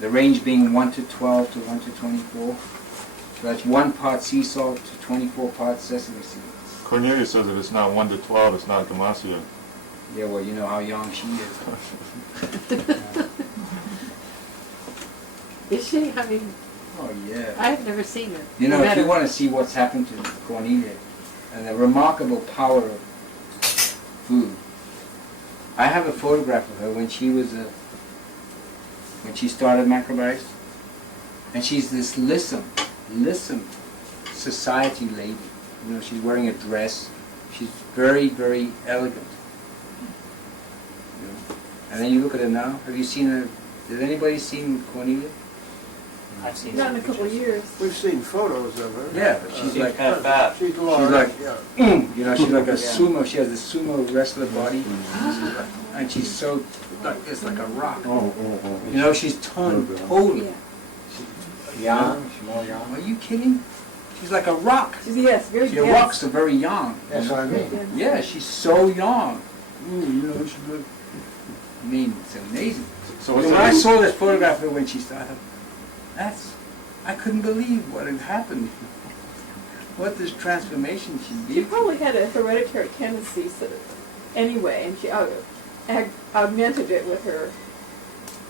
The range being 1 to 12 to 1 to 24. So that's 1 part sea salt to 24 parts sesame seed. Cornelia says if it's not 1 to 12, it's not Damasio. Yeah, well, you know how young she is. Is she? I mean, Oh, yeah. I've never seen her. You know, if you want to see what's happened to Cornelia and the remarkable power of food, I have a photograph of her when she was when she started macrobiotics, and she's this lissome society lady. You know, she's wearing a dress. She's very, very elegant. You know? And then you look at her now. Have you seen her? Has anybody seen Cornelia? I've seen Not in a couple of years. We've seen photos of her. Yeah, but she's like kind of fat. She's large. She's like, yeah. you know, she's like a sumo. She has a sumo wrestler body, and she's so like it's like a rock. You know, she's turned totally. Young, she's more young. Are you kidding? She's like a rock. She's, yes, very She dense. rocks are very young. That's what I mean. Dense. Yeah, she's so young. You know, she's good. I mean, it's amazing. So When I saw this photograph of her when she started, I couldn't believe what had happened. What this transformation she'd She be. probably had a hereditary tendency anyway, and she augmented it with her.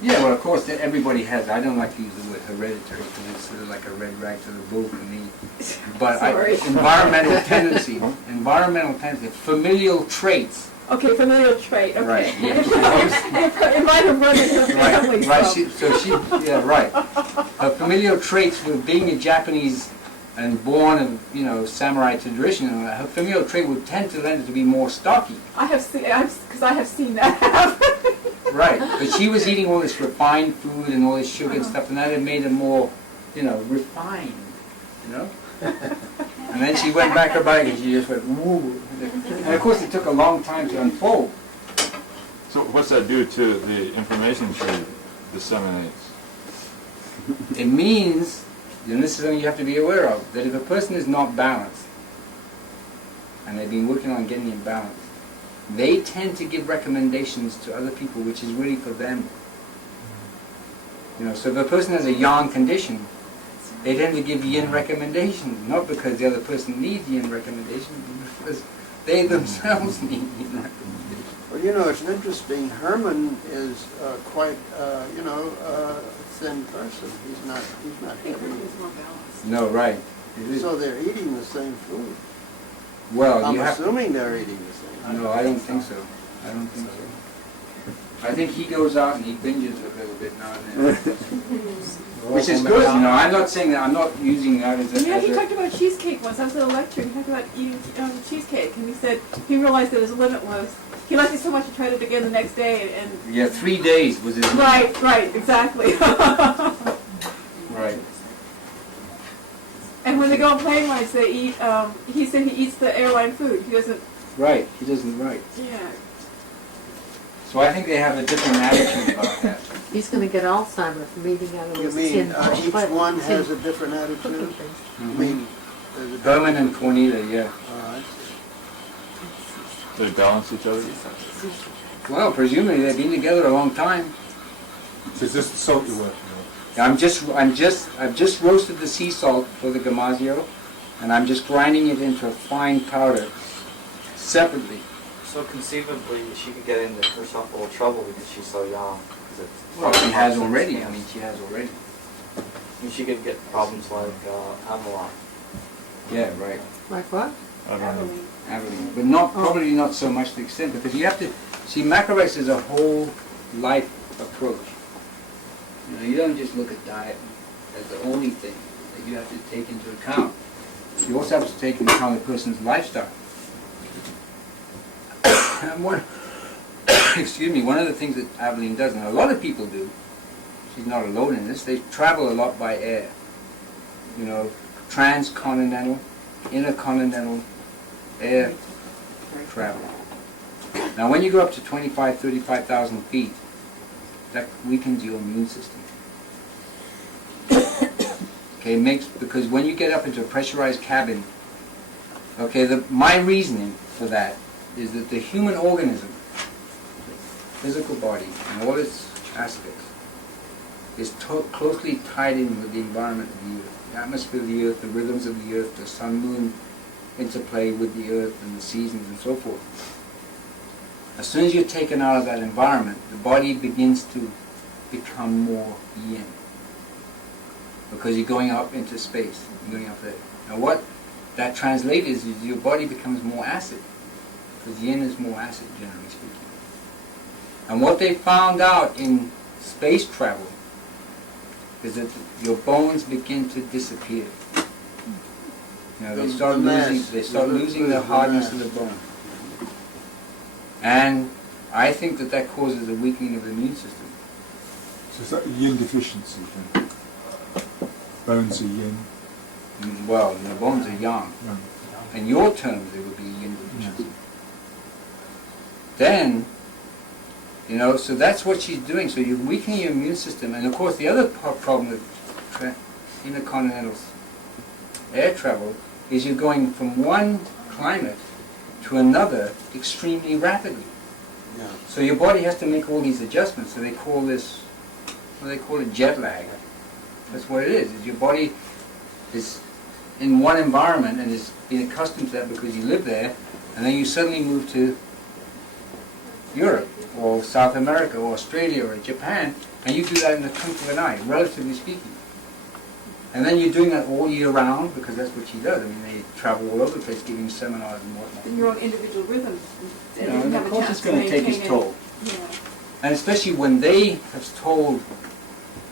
Yeah, well, of course, everybody has. I don't like to use the word hereditary because it's sort of like a red rag to the bull for me. But Sorry. environmental tendency, familial traits. Okay, familial trait. Okay. Right. It might have run in her family. Right. So. Yeah, right. Her familial traits with being a Japanese and born of, you know, samurai tradition, her familial trait would tend to lend her to be more stocky. I have seen, because I have seen that happen. Right. But she was eating all this refined food and all this sugar and stuff, and that had made her more, you know, refined, you know? And then she went back her bike and she just went, woo. And of course it took a long time to unfold. So what's that do to the information she disseminates? It means, and this is something you have to be aware of, that if a person is not balanced, and they've been working on getting in balance, they tend to give recommendations to other people which is really for them. You know, so if a person has a yang condition, they tend to give yin recommendations, not because the other person needs yin recommendations, but because they themselves need yin recommendations. Well, you know, it's interesting. Herman is quite, you know, a thin person. He's not heavy. No, right. It is. So they're eating the same food. Well, I'm you have. assuming they're eating the same food. No, I don't think so. I don't think so. I think he goes out and he binges a little bit now and then. Which is good, you know. I'm not saying that. I'm not using that as a. Yeah, he talked about cheesecake once. I was at a lecture and he talked about eating cheesecake. And he said he realized that his limit was, he liked it so much he tried it again the next day. And Yeah, 3 days was his. Right, exactly. Right. And when they go on plane rides, they eat, he said he eats the airline food. He doesn't, Right. He doesn't. Right. yeah. So I think they have a different attitude about that. He's going to get Alzheimer's from eating out of You those mean tin each one has tin a different cookie attitude? things. I mean, there's a Herman and Cornelia, yeah. I see. They balance each other? Well, presumably they've been together a long time. So is this the salt you work with? I've just roasted the sea salt for the Damasio, and I'm just grinding it into a fine powder separately. So conceivably, she could get into herself a little trouble because she's so young. Well, she has already. I mean, she has already. I mean, she could get problems like amyloid. Yeah, right. Like what? I don't know. Average. But not probably not so much to the extent, because you have to see macrobiotics is a whole life approach. You know, you don't just look at diet as the only thing that you have to take into account. You also have to take into account a person's lifestyle. And excuse me, one of the things that Aveline does, and a lot of people do, she's not alone in this, they travel a lot by air. You know, transcontinental, intercontinental air travel. Now when you go up to 35,000 feet, that weakens your immune system. Okay, because when you get up into a pressurized cabin, okay, my reasoning for that is that the human organism, the physical body, and all its aspects, is closely tied in with the environment of the earth, the atmosphere of the earth, the rhythms of the earth, the sun-moon interplay with the earth and the seasons and so forth. As soon as you're taken out of that environment, the body begins to become more yin. Because you're going up into space, you're going up there. Now what that translates is your body becomes more acid. Because yin is more acid, generally speaking. And what they found out in space travel is that your bones begin to disappear. You know, they start losing the hardness of the bone. And I think that causes a weakening of the immune system. So is that a yin deficiency then? Bones are yin. Well, the bones are yang. No. In your terms, it would be yin deficiency. Then, you know, so that's what she's doing. So you're weakening your immune system. And of course, the other problem with intercontinental air travel is you're going from one climate to another extremely rapidly. Yeah. So your body has to make all these adjustments. So they call this, they call it jet lag. That's what it is your body is in one environment and is being accustomed to that because you live there, and then you suddenly move to Europe or South America or Australia or Japan, and you do that in the twinkle of an eye, relatively speaking. And then you're doing that all year round because that's what she does. I mean, they travel all over the place giving seminars and whatnot. In your own individual rhythm. You know, and of course it's going to take its toll. Yeah. And especially when they have told,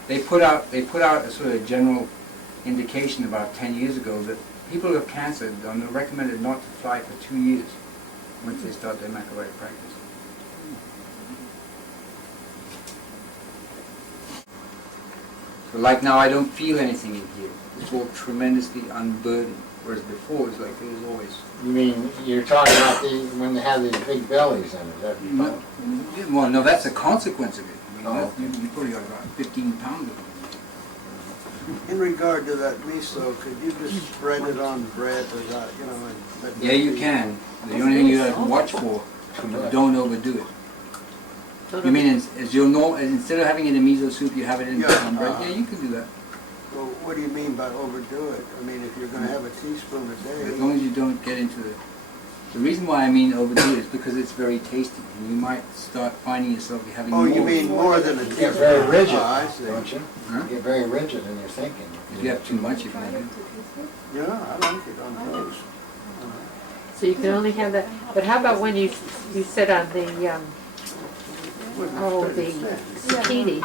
they put out a sort of general indication about 10 years ago that people who have cancer are recommended not to fly for 2 years once they start their macrobiotic practice. So like now, I don't feel anything in here. It's all tremendously unburdened, whereas before it was like it was always. You mean, you're talking about when they have these big bellies in it, is that what you're talking about? Well, no, that's a consequence of it. I mean, Oh, you probably got about 15 pounds of it. In regard to that miso, could you just spread it on bread without, you know, and let Yeah, you can. The only thing you have to watch for is don't overdo it. You mean is your instead of having it in miso soup, you have it in some bread? Yeah, you can do that. Well, what do you mean by overdo it? I mean, if you're going to have a teaspoon a day. As long as you don't get into the. The reason why I mean overdo it is because it's very tasty, and you might start finding yourself having Oh, more. you mean more than a You teaspoon? get very rigid, Oh, I see. don't you? Huh? You get very rigid in your thinking. If you have too much, you can. Yeah, I like it on toast. So you can only have that, but how about when you sit on the zucchini?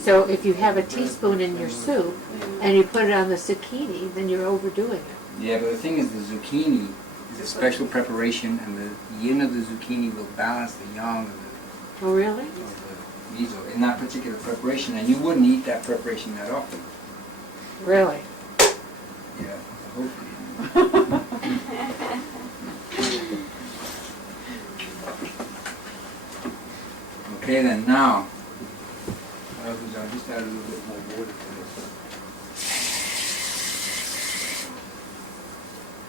So if you have a teaspoon in your soup and you put it on the zucchini, then you're overdoing it. Yeah, but the thing is, the zucchini is a special preparation, and the yin of the zucchini will balance the yang of Oh, really? the miso in that particular preparation, and you wouldn't eat that preparation that often. Really? Yeah, hopefully. Okay then, now, what else is I just add a little bit more water to this.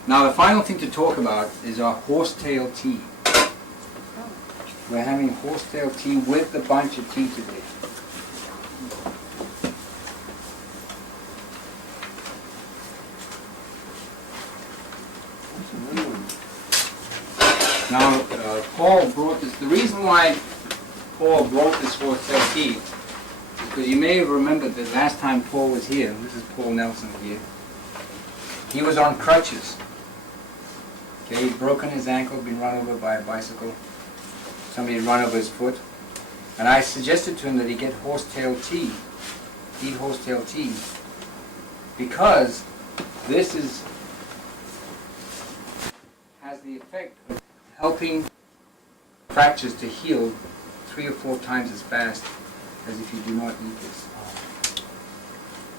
Now the final thing to talk about is our horsetail tea. We're having horsetail tea with the bunch of tea today. Now, Paul brought this. The reason why Paul brought this horsetail tea is because you may have remembered that last time Paul was here, and this is Paul Nelson here, he was on crutches. Okay, he'd broken his ankle, been run over by a bicycle. Somebody had run over his foot. And I suggested to him that he get horsetail tea, eat horsetail tea, because this has the effect of helping fractures to heal 3 or 4 times as fast as if you do not eat this.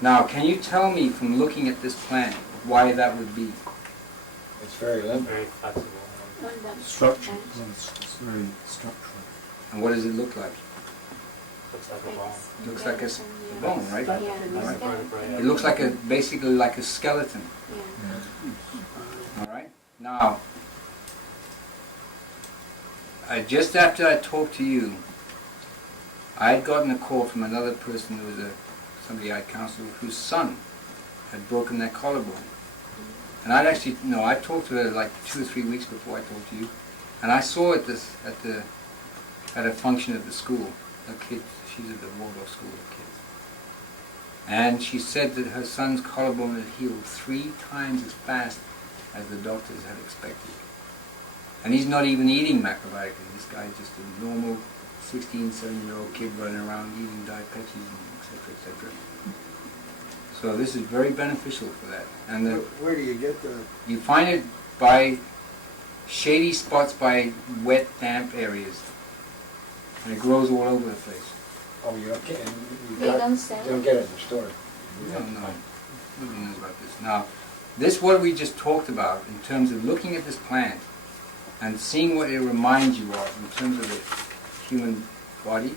Now, can you tell me from looking at this plant why that would be? It's very limp. Very flexible. Structural. It's very structural. And what does it look like? Looks like a ball. It looks like a bone, right? Yeah. It looks like basically like a skeleton. All right. Now, just after I talked to you, I had gotten a call from another person who was a somebody I counseled whose son had broken their collarbone. And I'd actually, no, I talked to her like 2 or 3 weeks before I talked to you. And I saw it at a function at the school. A kid, she's at the Waldorf School of Kids. And she said that her son's collarbone had healed 3 times as fast as the doctors had expected. And he's not even eating macrobiotically. This guy's just a normal 16, 17-year-old kid running around eating Diet Pepsis, etc., etc. So this is very beneficial for that. And Where do you get the? you find it by shady spots, by wet, damp areas. And it grows all over the place. Oh, you okay? They don't sell You don't it? get it in the store. No, nobody knows about this. Now, this what we just talked about in terms of looking at this plant and seeing what it reminds you of in terms of the human body.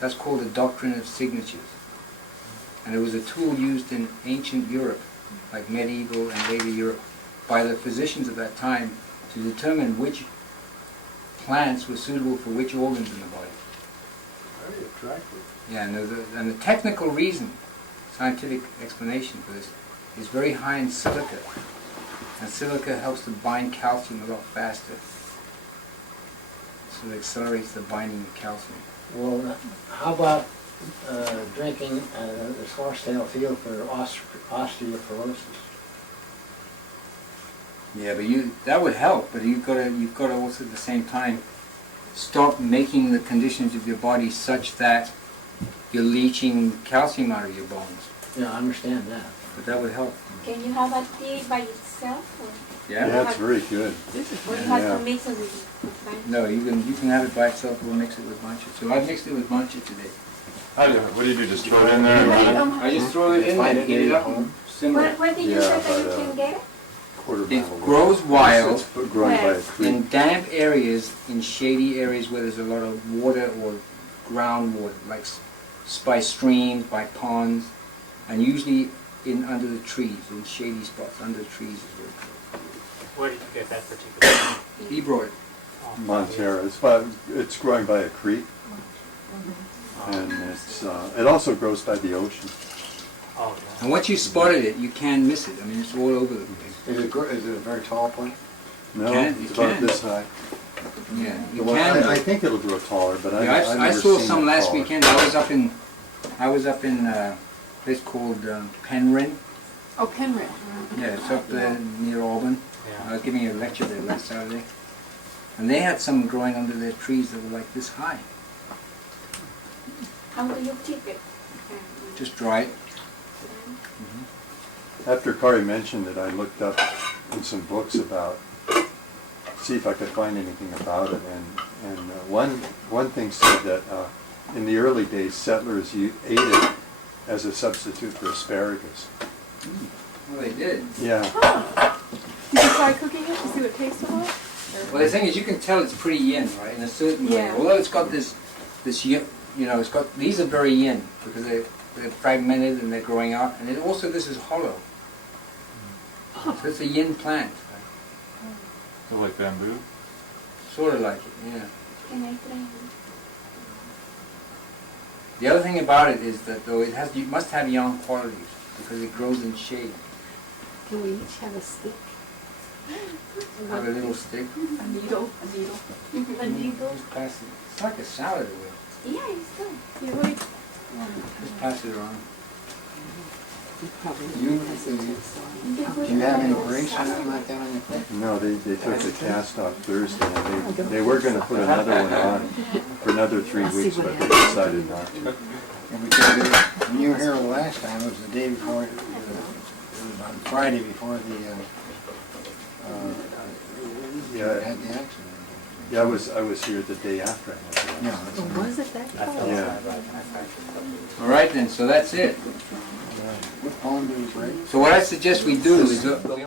That's called the doctrine of signatures. And it was a tool used in ancient Europe, like medieval and later Europe, by the physicians of that time to determine which plants were suitable for which organs in the body. Very attractive. Yeah, and the technical reason, scientific explanation for this, is very high in silica. And silica helps to bind calcium a lot faster. So it accelerates the binding of calcium. Well, how about drinking this horsetail field for osteoporosis? Yeah, but that would help, but you've got to also at the same time stop making the conditions of your body such that you're leaching calcium out of your bones. Yeah, I understand that. But that would help. Can you have a tea by itself? Or Yeah? Yeah, it's very good. or you have to mix it with banana? No, you can have it by itself or mix it with matcha. So I've mixed it with matcha today. What do you do, just throw it in there and run it? I just throw it in there, get it up, simmer it. Where did you Yeah, say that but, you can get it? Quarter It mile away. grows wild It's growing by a in creek. damp areas, in shady areas where there's a lot of water or groundwater, like by streams, by ponds, and usually under the trees, in shady spots under the trees. Where did you get that particular? He brought it. Montera. It's growing by a creek, and it also grows by the ocean. Oh, okay. And once you spotted it, you can't miss it. I mean, it's all over the place. Is it a very tall plant? No, can- it's you about can. this high. Yeah, you Well, can. I think it'll grow taller, but Yeah, I've I never saw seen some it last taller. weekend. I was up in a place called Penryn. Oh, Penrith. Yeah, it's up there near Auburn. I Yeah. was giving a lecture there last Saturday. And they had some growing under their trees that were like this high. How do you keep it? Just dry it. After Kari mentioned it, I looked up in some books see if I could find anything about it. And one thing said that in the early days, settlers ate it as a substitute for asparagus. Well, they did. Yeah. Did you try cooking it to see what it tasted like? Well, the thing is, you can tell it's pretty yin, right, in a certain way. Yeah. Although it's got this yin, it's got, these are very yin, because they're fragmented and they're growing out, and also this is hollow. So it's a yin plant. So like bamboo? Sort of like it, yeah. Can I try? The other thing about it is that though you must have yang qualities, because it grows in shade. Can we each have a stick? Have a little stick. A needle. A needle? Just pass it. It's like a salad away. Yeah, it's good. Yeah, wait. Just pass it around. Do you have any breaks or anything like that on your plate? No, they took the cast off Thursday, and they were going to put another one on for another 3 weeks, but they decided not to. Yeah, because when you were here last time, it was the day before, it was on Friday before the, you Yeah, had the accident. yeah, I was here the day after I had the Yeah, accident. Oh, was it that cold? Yeah. All right then, so that's it. What poem do you break? So what I suggest we do is